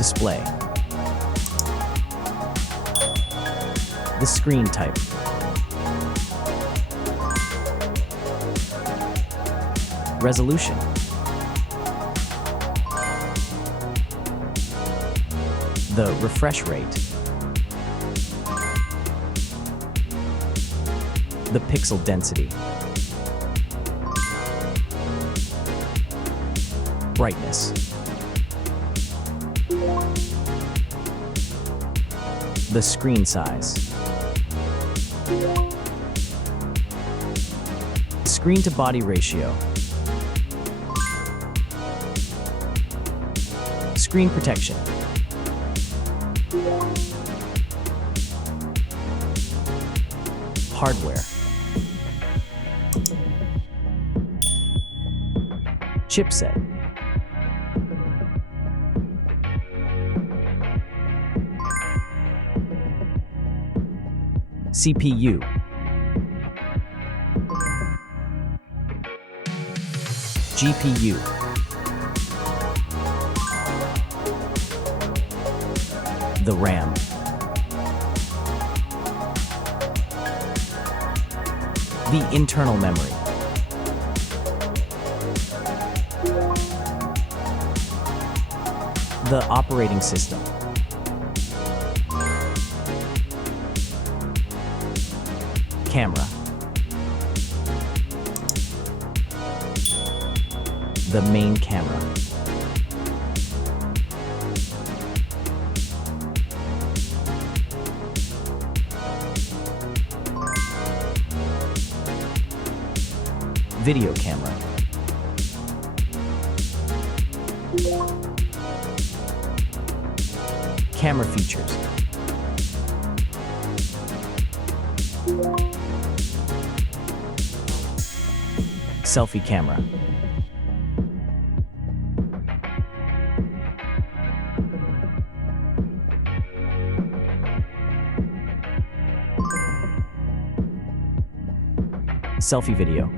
Display. The screen type. Resolution. The refresh rate. The pixel density. Brightness. The screen size. Screen to body ratio. Screen protection. Hardware. Chipset. CPU. GPU. The RAM. The internal memory. The operating system. Camera. The main camera. Video camera. Camera features. Selfie camera. Selfie video.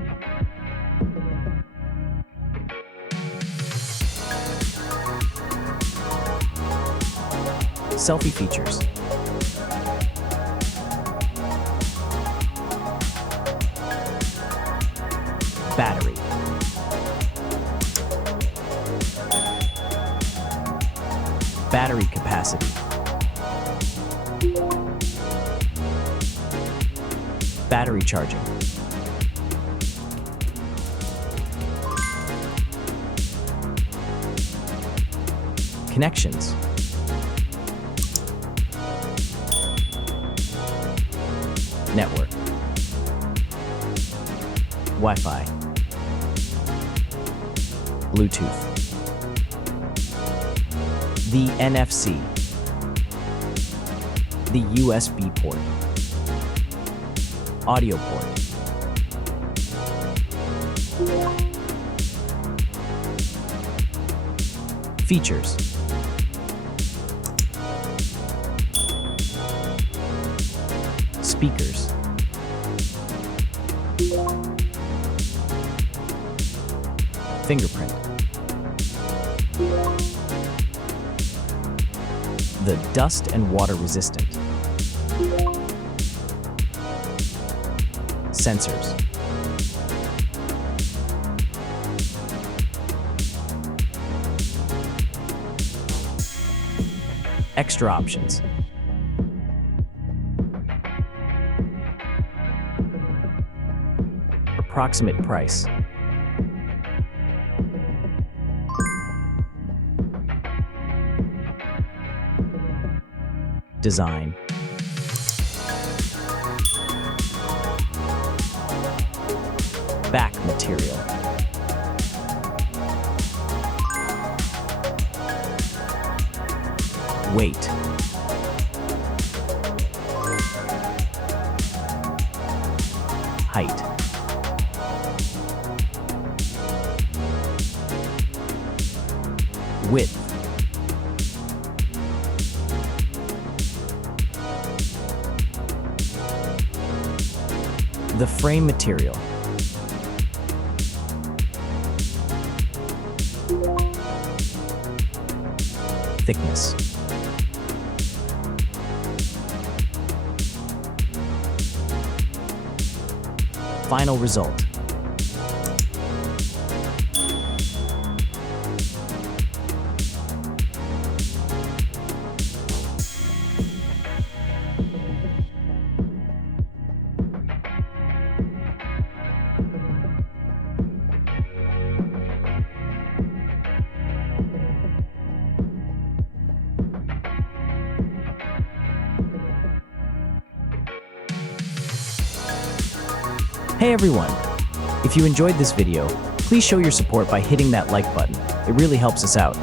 Selfie features. Battery. Battery capacity. Battery charging. Connections. Network. Wi-Fi. Bluetooth. The NFC. The USB port. Audio port. Features. Speakers. Fingerprint. The dust and water resistant. Sensors. Extra options. Approximate price. Design. Back material. Weight. Height. Width. The frame material. thickness. Final result. Hey everyone! If you enjoyed this video, please show your support by hitting that like button. It really helps us out.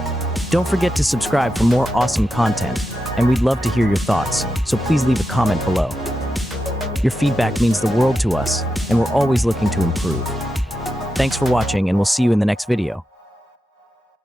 Don't forget to subscribe for more awesome content, and we'd love to hear your thoughts, so please leave a comment below. Your feedback means the world to us, and we're always looking to improve. Thanks for watching, and we'll see you in the next video.